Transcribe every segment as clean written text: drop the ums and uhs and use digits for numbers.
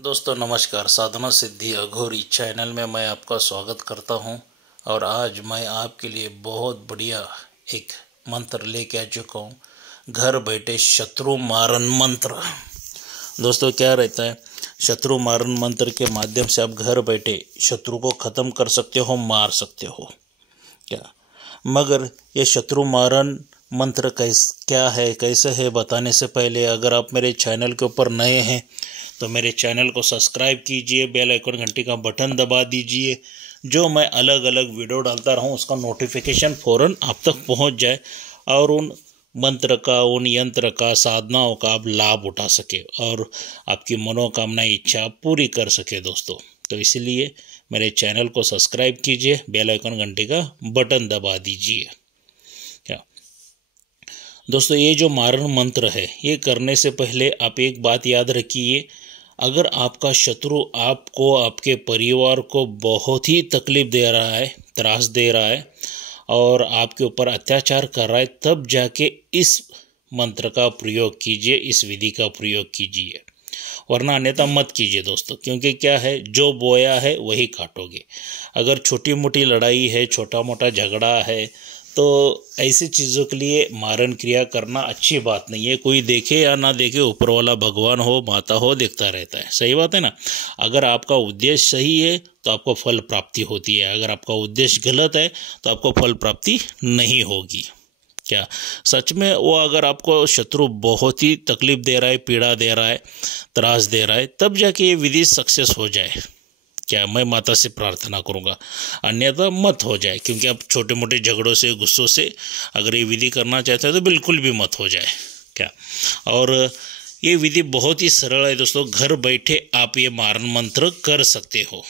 दोस्तों नमस्कार। साधना सिद्धि अघोरी चैनल में मैं आपका स्वागत करता हूं और आज मैं आपके लिए बहुत बढ़िया एक मंत्र लेके आ चुका हूं। घर बैठे शत्रु मारन मंत्र। दोस्तों क्या रहता है, शत्रु मारन मंत्र के माध्यम से आप घर बैठे शत्रु को ख़त्म कर सकते हो, मार सकते हो क्या। मगर ये शत्रु मारन मंत्र क्या है, कैसे है, बताने से पहले अगर आप मेरे चैनल के ऊपर नए हैं तो मेरे चैनल को सब्सक्राइब कीजिए, बेल आइकन घंटी का बटन दबा दीजिए। जो मैं अलग अलग वीडियो डालता रहूं उसका नोटिफिकेशन फ़ौरन आप तक पहुंच जाए और उन मंत्र का, उन यंत्र का, साधनाओं का आप लाभ उठा सके और आपकी मनोकामना इच्छा पूरी कर सके दोस्तों। तो इसलिए मेरे चैनल को सब्सक्राइब कीजिए, बेल आइकन घंटी का बटन दबा दीजिए। क्या दोस्तों, ये जो मारण मंत्र है ये करने से पहले आप एक बात याद रखिए। अगर आपका शत्रु आपको, आपके परिवार को बहुत ही तकलीफ़ दे रहा है, त्रास दे रहा है और आपके ऊपर अत्याचार कर रहा है, तब जाके इस मंत्र का प्रयोग कीजिए, इस विधि का प्रयोग कीजिए, वरना अन्यथा मत कीजिए दोस्तों। क्योंकि क्या है, जो बोया है वही काटोगे। अगर छोटी मोटी लड़ाई है, छोटा मोटा झगड़ा है, तो ऐसी चीज़ों के लिए मारण क्रिया करना अच्छी बात नहीं है। कोई देखे या ना देखे, ऊपर वाला भगवान हो, माता हो, देखता रहता है। सही बात है ना। अगर आपका उद्देश्य सही है तो आपको फल प्राप्ति होती है, अगर आपका उद्देश्य गलत है तो आपको फल प्राप्ति नहीं होगी। क्या सच में वो अगर आपको शत्रु बहुत ही तकलीफ दे रहा है, पीड़ा दे रहा है, त्रास दे रहा है, तब जाके ये विधि सक्सेस हो जाए, क्या मैं माता से प्रार्थना करूंगा, अन्यथा मत हो जाए। क्योंकि आप छोटे मोटे झगड़ों से, गुस्सों से अगर ये विधि करना चाहते हैं तो बिल्कुल भी मत हो जाए। क्या और ये विधि बहुत ही सरल है दोस्तों, घर बैठे आप ये मारण मंत्र कर सकते हो।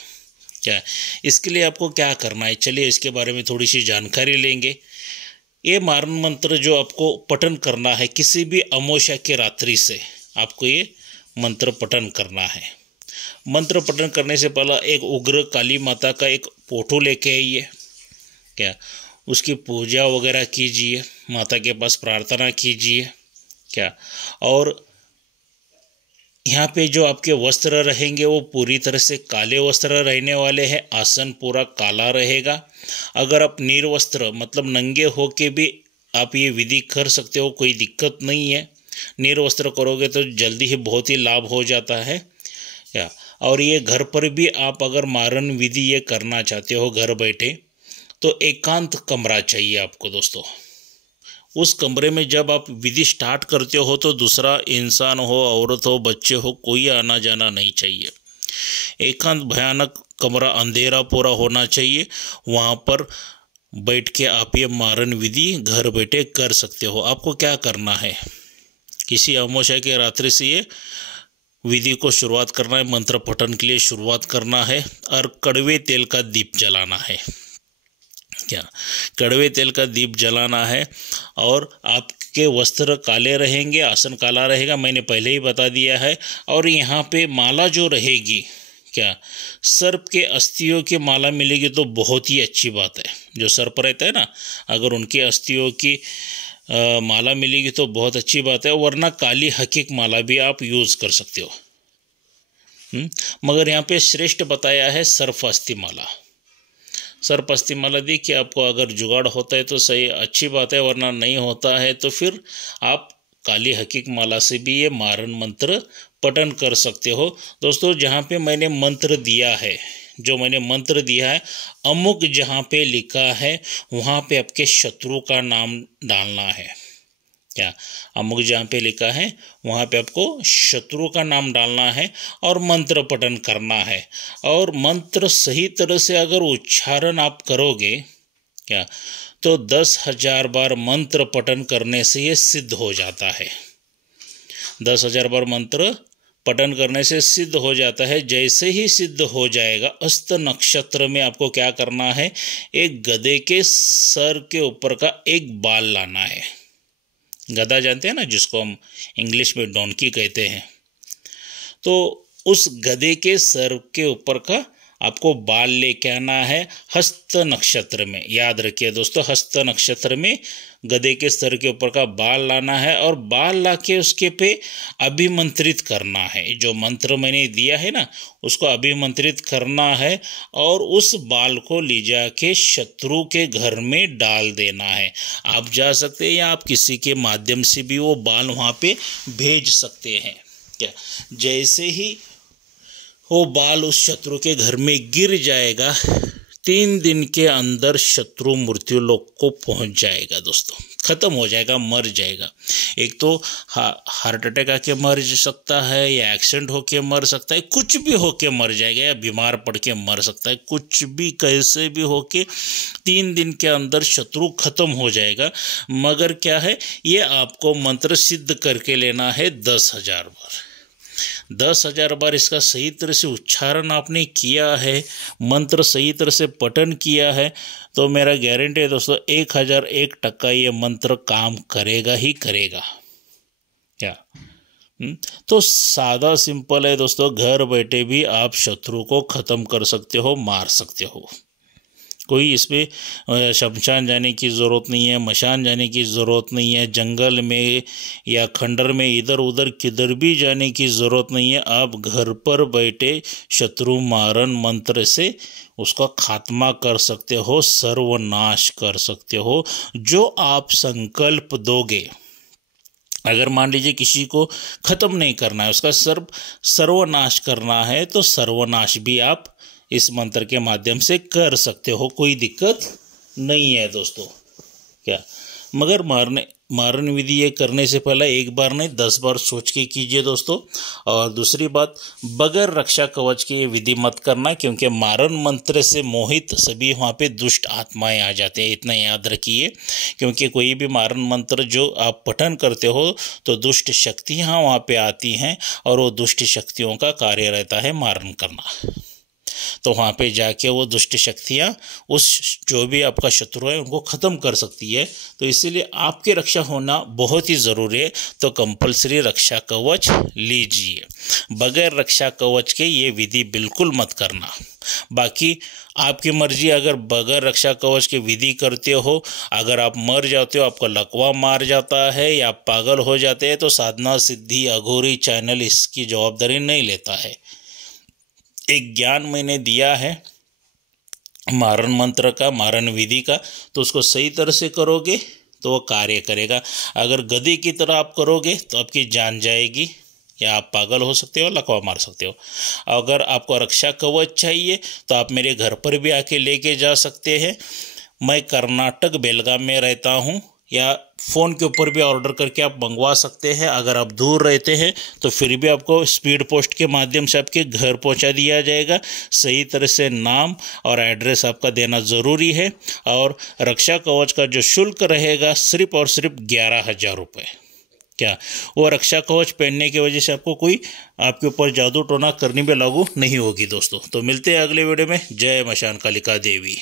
क्या इसके लिए आपको क्या करना है, चलिए इसके बारे में थोड़ी सी जानकारी लेंगे। ये मारण मंत्र जो आपको पठन करना है, किसी भी अमावस्या की रात्रि से आपको ये मंत्र पठन करना है। मंत्र पठन करने से पहले एक उग्र काली माता का एक फोटो लेके आइए, क्या उसकी पूजा वगैरह कीजिए, माता के पास प्रार्थना कीजिए। क्या और यहाँ पे जो आपके वस्त्र रहेंगे वो पूरी तरह से काले वस्त्र रहने वाले हैं, आसन पूरा काला रहेगा। अगर आप निर्वस्त्र मतलब नंगे होके भी आप ये विधि कर सकते हो, कोई दिक्कत नहीं है। निर्वस्त्र करोगे तो जल्दी ही बहुत ही लाभ हो जाता है। क्या और ये घर पर भी आप अगर मारण विधि ये करना चाहते हो घर बैठे, तो एकांत कमरा चाहिए आपको दोस्तों। उस कमरे में जब आप विधि स्टार्ट करते हो तो दूसरा इंसान हो, औरत हो, बच्चे हो, कोई आना जाना नहीं चाहिए। एकांत भयानक कमरा, अंधेरा पूरा होना चाहिए। वहाँ पर बैठ के आप ये मारण विधि घर बैठे कर सकते हो। आपको क्या करना है, किसी अमावस्या की रात्रि से ये विधि को शुरुआत करना है, मंत्र पठन के लिए शुरुआत करना है और कड़वे तेल का दीप जलाना है। क्या कड़वे तेल का दीप जलाना है और आपके वस्त्र काले रहेंगे, आसन काला रहेगा, मैंने पहले ही बता दिया है। और यहाँ पे माला जो रहेगी, क्या सर्प के अस्थियों की माला मिलेगी तो बहुत ही अच्छी बात है। जो सर्प रहता है ना, अगर उनकी अस्थियों की माला मिलेगी तो बहुत अच्छी बात है, वरना काली हकीक माला भी आप यूज़ कर सकते हो। मगर यहाँ पे श्रेष्ठ बताया है सर्पास्थि माला। सर्पास्थि माला देखिए, आपको अगर जुगाड़ होता है तो सही, अच्छी बात है, वरना नहीं होता है तो फिर आप काली हकीक माला से भी ये मारण मंत्र पठन कर सकते हो दोस्तों। जहाँ पे मैंने मंत्र दिया है, जो मैंने मंत्र दिया है, अमुक जहाँ पे लिखा है वहाँ पे आपके शत्रु का नाम डालना है। क्या अमुक जहाँ पे लिखा है वहाँ पे आपको शत्रु का नाम डालना है और मंत्र पठन करना है। और मंत्र सही तरह से अगर उच्चारण आप करोगे, क्या तो 10,000 बार मंत्र पठन करने से ये सिद्ध हो जाता है। 10,000 बार मंत्र पठन करने से सिद्ध हो जाता है। जैसे ही सिद्ध हो जाएगा, अस्त नक्षत्र में आपको क्या करना है, एक गधे के सर के ऊपर का एक बाल लाना है। गधा जानते हैं ना, जिसको हम इंग्लिश में डोंकी कहते हैं। तो उस गधे के सर के ऊपर का आपको बाल लेके आना है हस्त नक्षत्र में। याद रखिए दोस्तों, हस्त नक्षत्र में गधे के सर के ऊपर का बाल लाना है और बाल लाके उसके पे अभिमंत्रित करना है। जो मंत्र मैंने दिया है ना, उसको अभिमंत्रित करना है और उस बाल को ले जाके शत्रु के घर में डाल देना है। आप जा सकते हैं या आप किसी के माध्यम से भी वो बाल वहाँ पे भेज सकते हैं। क्या जैसे ही वो बाल उस शत्रु के घर में गिर जाएगा, 3 दिन के अंदर शत्रु मृत्यु लोक को पहुंच जाएगा दोस्तों, खत्म हो जाएगा, मर जाएगा। एक तो हार्ट अटैक आके मर सकता है, या एक्सीडेंट होके मर सकता है, कुछ भी होके मर जाएगा, या बीमार पड़ के मर सकता है, कुछ भी कैसे भी होके 3 दिन के अंदर शत्रु खत्म हो जाएगा। मगर क्या है, ये आपको मंत्र सिद्ध करके लेना है 10,000 बार। 10,000 बार इसका सही तरह से उच्चारण आपने किया है, मंत्र सही तरह से पठन किया है, तो मेरा गारंटी है दोस्तों 1001% ये मंत्र काम करेगा ही करेगा। क्या तो सादा सिंपल है दोस्तों, घर बैठे भी आप शत्रु को ख़त्म कर सकते हो, मार सकते हो। कोई इसमें शमशान जाने की ज़रूरत नहीं है, मशान जाने की ज़रूरत नहीं है, जंगल में या खंडर में इधर उधर किधर भी जाने की ज़रूरत नहीं है। आप घर पर बैठे शत्रु मारण मंत्र से उसका खात्मा कर सकते हो, सर्वनाश कर सकते हो। जो आप संकल्प दोगे, अगर मान लीजिए किसी को ख़त्म नहीं करना है, उसका सर्वनाश करना है, तो सर्वनाश भी आप इस मंत्र के माध्यम से कर सकते हो, कोई दिक्कत नहीं है दोस्तों। क्या मगर मारन विधि ये करने से पहले एक बार नहीं 10 बार सोच के कीजिए दोस्तों। और दूसरी बात, बगैर रक्षा कवच के ये विधि मत करना, क्योंकि मारन मंत्र से मोहित सभी वहाँ पे दुष्ट आत्माएं आ जाते हैं, इतना याद रखिए। क्योंकि कोई भी मारन मंत्र जो आप पठन करते हो तो दुष्ट शक्तियाँ वहाँ पे आती हैं, और वो दुष्ट शक्तियों का कार्य रहता है मारन करना। तो वहाँ पे जाके वो दुष्ट शक्तियाँ उस जो भी आपका शत्रु है उनको ख़त्म कर सकती है। तो इसीलिए आपकी रक्षा होना बहुत ही ज़रूरी है। तो कंपलसरी रक्षा कवच लीजिए, बगैर रक्षा कवच के ये विधि बिल्कुल मत करना। बाकी आपकी मर्जी, अगर बगैर रक्षा कवच के विधि करते हो, अगर आप मर जाते हो, आपका लकवा मार जाता है या आप पागल हो जाते हैं, तो साधना सिद्धि अघोरी चैनल इसकी जवाबदारी नहीं लेता है। एक ज्ञान मैंने दिया है मारन मंत्र का, मारन विधि का, तो उसको सही तरह से करोगे तो वो कार्य करेगा। अगर गधे की तरह आप करोगे तो आपकी जान जाएगी, या आप पागल हो सकते हो, लकवा मार सकते हो। अगर आपको रक्षा कवच चाहिए तो आप मेरे घर पर भी आके लेके जा सकते हैं। मैं कर्नाटक बेलगाम में रहता हूँ, या फ़ोन के ऊपर भी ऑर्डर करके आप मंगवा सकते हैं। अगर आप दूर रहते हैं तो फिर भी आपको स्पीड पोस्ट के माध्यम से आपके घर पहुंचा दिया जाएगा। सही तरह से नाम और एड्रेस आपका देना ज़रूरी है। और रक्षा कवच का जो शुल्क रहेगा सिर्फ और सिर्फ 11,000 रुपये। क्या वो रक्षा कवच पहनने की वजह से आपको कोई आपके ऊपर जादू टोना करनी भी लागू नहीं होगी दोस्तों। तो मिलते हैं अगले वीडियो में। जय मशान कालिका देवी।